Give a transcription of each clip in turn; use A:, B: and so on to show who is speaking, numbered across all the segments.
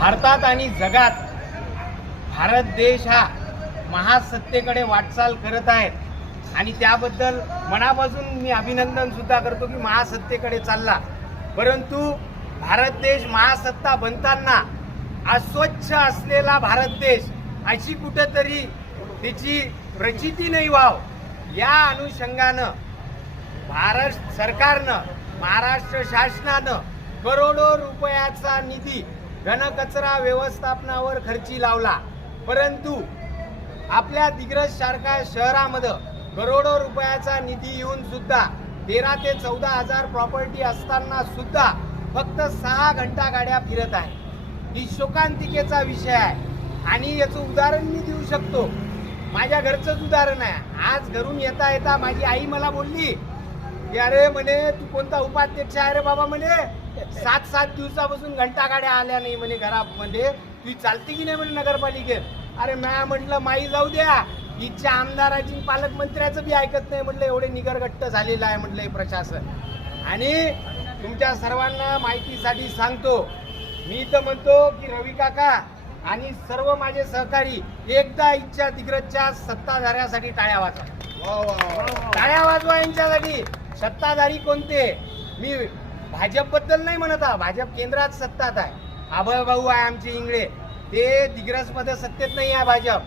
A: भारतात आणि जगात भारत देश हा महासत्तेकडे वाटचाल करत आहेत. आणि त्याबद्दल मनापासून मी अभिनंदन सुद्धा करतो की महासत्तेकडे चालला. परंतु भारत देश महासत्ता बनताना अस्वच्छ असलेला भारत देश अशी कुठंतरी त्याची प्रचिती नाही व्हाव. या अनुषंगानं भारत सरकारनं महाराष्ट्र शासनानं करोडो रुपयाचा निधी घनकचरा व्यवस्थापनावर खर्ची लावला. परंतु आपल्या दिग्रज सारख्या शहरामध्ये करोडो रुपयाचा निधी येऊन सुद्धा तेरा ते चौदा हजार प्रॉपर्टी असताना सुद्धा फक्त सहा घंटा गाड्या फिरत आहे ही शोकांतिकेचा विषय आहे. आणि याचं उदाहरण मी देऊ शकतो. माझ्या घरचंच उदाहरण आहे. आज घरून येता येता माझी आई मला बोलली की अरे म्हणे तू कोणता उपाध्यक्ष आहे रे बाबा म्हणे? सात सात दिवसापासून घंटा गाड्या आल्या नाही म्हणे घरामध्ये. तुझी चालते की नाही म्हणे नगरपालिकेत? अरे म्या म्हटलं माई जाऊ द्या. इच्छा आमदाराची पालकमंत्र्याचं बी ऐकत नाही म्हटलं. एवढे निगरगट्ट झालेलं आहे म्हटलं हे प्रशासन. आणि तुमच्या सर्वांना माहितीसाठी सांगतो मी तर म्हणतो की रवी काका आणि सर्व माझे सहकारी एकदा इच्छा दिग्रजच्या सत्ताधाऱ्यासाठी टाळ्या वाचा टाळ्या वाजवा यांच्यासाठी. सत्ताधारी कोणते? मी भाजपबद्दल नाही म्हणत आहे भाजप केंद्रात सत्तात आहे. आभय भाऊ आहे आमचे इंगळे. ते दिग्रसमध्ये सत्तेत नाही आहे भाजप.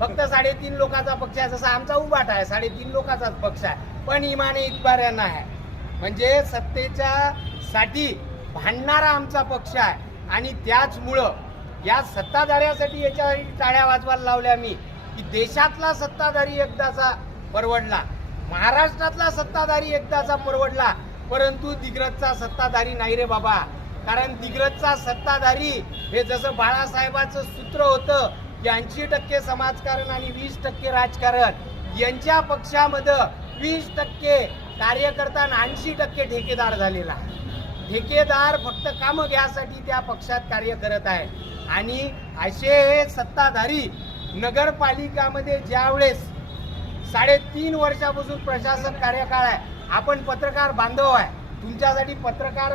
A: फक्त साडेतीन लोकांचा पक्ष आहे. जसा आमचा उभाट आहे. साडेतीन लोकांचाच पक्ष आहे. पण इमाने इतबाऱ्यांना आहे. म्हणजे सत्तेच्या साठी भांडणारा आमचा पक्ष आहे. आणि त्याचमुळं या सत्ताधाऱ्यासाठी याच्यासाठी टाळ्या वाजवायला लावल्या मी. की देशातला सत्ताधारी एकदाचा परवडला. महाराष्ट्रातला सत्ताधारी एकदाचा परवडला. परंतु दिग्रजचा सत्ताधारी नाही रे बाबा. कारण दिग्रजचा सत्ताधारी हे जसं बाळासाहेबाचं सूत्र होतं की ऐंशी टक्के समाजकारण आणि वीस टक्के राजकारण. यांच्या पक्षामध्ये वीस टक्के कार्यकर्ता आणि ऐंशी टक्के ठेकेदार झालेला आहे. ठेकेदार फक्त कामं घ्यासाठी त्या पक्षात कार्य करत आहे. आणि असे हे सत्ताधारी नगरपालिकामध्ये ज्यावेळेस साडेतीन वर्षापासून प्रशासन कार्यकाळ आहे आपण पत्रकार बांधव आहे. तुमच्यासाठी पत्रकार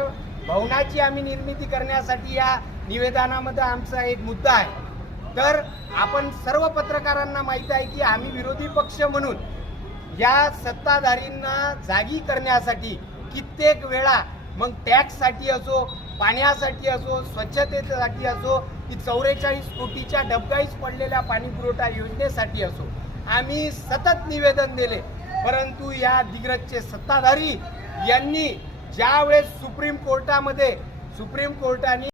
A: भवनाची आम्ही निर्मिती करण्यासाठी या निवेदनामध्ये आमचा एक मुद्दा आहे. तर आपण सर्व पत्रकारांना माहीत आहे की आम्ही विरोधी पक्ष म्हणून या सत्ताधारींना जागी करण्यासाठी कित्येक वेळा मग टॅक्ससाठी असो पाण्यासाठी असो स्वच्छतेसाठी असो की चौवेचाळीस कोटीच्या डबगाईच पडलेल्या पाणी पुरवठा योजनेसाठी असो आम्ही सतत निवेदन दिले. परंतु या दिग्रजचे सत्ताधारी यांनी ज्यावेळेस सुप्रीम कोर्टामध्ये सुप्रीम कोर्टाने